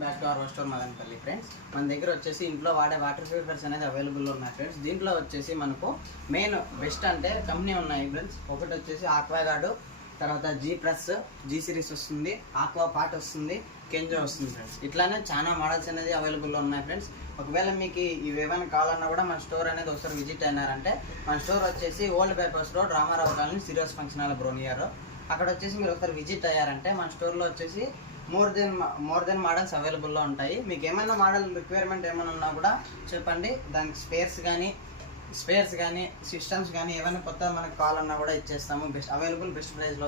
Back to our store Madanapalle friends. మన దగ్గర వచ్చేసి ఇంట్లో వాడే వాటర్ ప్యూరిఫైర్స్ అనేది అవైలబుల్లో ఉన్నాయి ఫ్రెండ్స్. దీంట్లో వచ్చేసి మనకు మెయిన్ బెస్ట్ అంటే కంపెనీ ఉన్నాయి ఫ్రెండ్స్. ఒకటి వచ్చేసి ఆక్వాగార్డ్, తర్వాత జీ సిరీస్ వస్తుంది, ఆక్వా పార్ట్ వస్తుంది, కెంజో వస్తుంది ఫ్రెండ్స్. ఇట్లానే చాలా మోడల్స్ అనేది అవైలబుల్లో ఉన్నాయి ఫ్రెండ్స్. ఒకవేళ మీకు ఇవి ఏమైనా కావాలన్నా కూడా మన స్టోర్ అనేది ఒకసారి విజిట్ అయినారంటే మన స్టోర్ వచ్చేసి old papers road, Ramarao colony, Sirius function hall బ్రోనియర్. అక్కడ వచ్చేసి మీరు ఒకసారి విజిట్ అయ్యారంటే మన స్టోర్లో వచ్చేసి మోర్ దెన్ మోడల్స్ అవైలబుల్లో ఉంటాయి. మీకు ఏమైనా మోడల్ రిక్వైర్మెంట్ ఏమైనా ఉన్నా కూడా చెప్పండి. దానికి స్పేర్స్ కానీ సిస్టమ్స్ కానీ ఏమైనా కొత్త మనకు కావాలన్నా కూడా ఇచ్చేస్తాము. బెస్ట్ ప్రైస్లో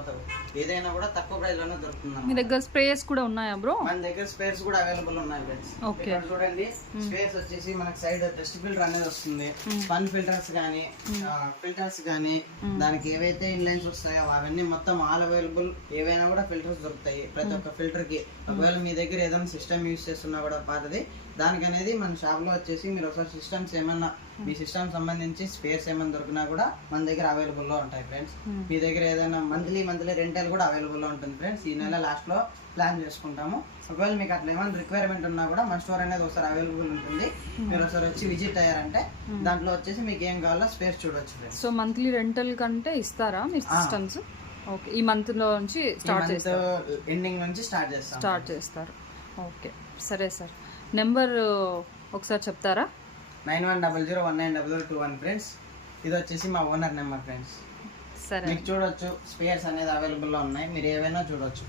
ఏదైనా కూడా తక్కువ ప్రైస్లోనే దొరుకుతుంది. మీ దగ్గర స్ప్రేస్ కూడా ఉన్నాయా బ్రో? మన దగ్గర స్పేర్స్ కూడా అవైలబుల్ ఉన్నాయి ఫ్రెండ్స్. ఇక్కడ చూడండి, స్పేర్స్ వచ్చేసి మనకి సైడ్ డస్ట్ ఫిల్టర్ అనేది వస్తుంది. ఫన్ ఫిల్టర్స్ కానీ దానికి ఏవైతే ఇన్లైన్స్ వస్తాయో అవన్నీ మొత్తం ఆల్ అవైలబుల్. ఏవైనా కూడా ఫిల్టర్స్ దొరుకుతాయి ప్రతి ఒక్క ఫిల్టర్ కి. ఒకవేళ మీ దగ్గర ఏదైనా సిస్టమ్ యూజ్ చేస్తున్నా కూడా పాతది, దానికి అనేది మన షాప్ లో వచ్చేసి మీరు ఒకసారి సిస్టమ్స్ ఏమన్నా మీ సిస్టమ్ సంబంధించి స్పేర్స్ ఏమైనా దొరికినా కూడా మన దగ్గర అవైలబుల్ లో ఉంటాయి ఫ్రెండ్స్. మీ దగ్గర ఏదైనా మంత్లీ రెంటల్ కూడా అవైలబుల్ లో ఉంటుంది ఫ్రెండ్స్. ఈ నెల లాస్ట్ లో ప్లాన్ చేసుకుంటాము. ఒకవేళ మీకు అట్లా ఏమైనా రిక్వైర్మెంట్ ఉన్నా కూడా మన స్టోర్ అనేది ఒకసారి అవైలబుల్ ఉంటుంది. మీరు ఒకసారి వచ్చి విజిట్ అయ్యారంటే దాంట్లో వచ్చేసి మీకు ఏం కావాలో స్పేర్స్ చూడొచ్చు ఫ్రెండ్స్. సో మంత్లీ రెంటల్ కంటే ఇస్తారా మీ సిస్టమ్స్? ఓకే, ఈ మంత్ లో నుంచి స్టార్ట్ ఎండింగ్ నుంచి స్టార్ట్ చేస్తారు. ఓకే, సరే సార్. నెంబర్ ఒకసారి చెప్తారా? 9100190021 ఫ్రెండ్స్. ఇది వచ్చేసి మా ఓనర్ నెంబర్ ఫ్రెండ్స్. సరే, మీకు చూడొచ్చు స్పేర్స్ అనేది అవైలబుల్ లో ఉన్నాయి. మీరు ఏవైనా చూడొచ్చు.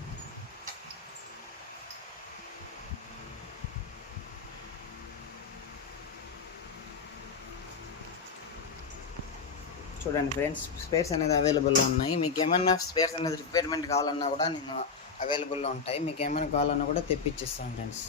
చూడండి ఫ్రెండ్స్, స్పేర్స్ అనేది అవైలబుల్లో ఉన్నాయి. మీకు ఏమన్నా స్పేర్స్ అనేది రిక్వైర్మెంట్ కావాలన్నా కూడా నేను అవైలబుల్లో ఉంటాయి. మీకు ఏమైనా కావాలన్నా కూడా తెప్పించిస్తాను ఫ్రెండ్స్.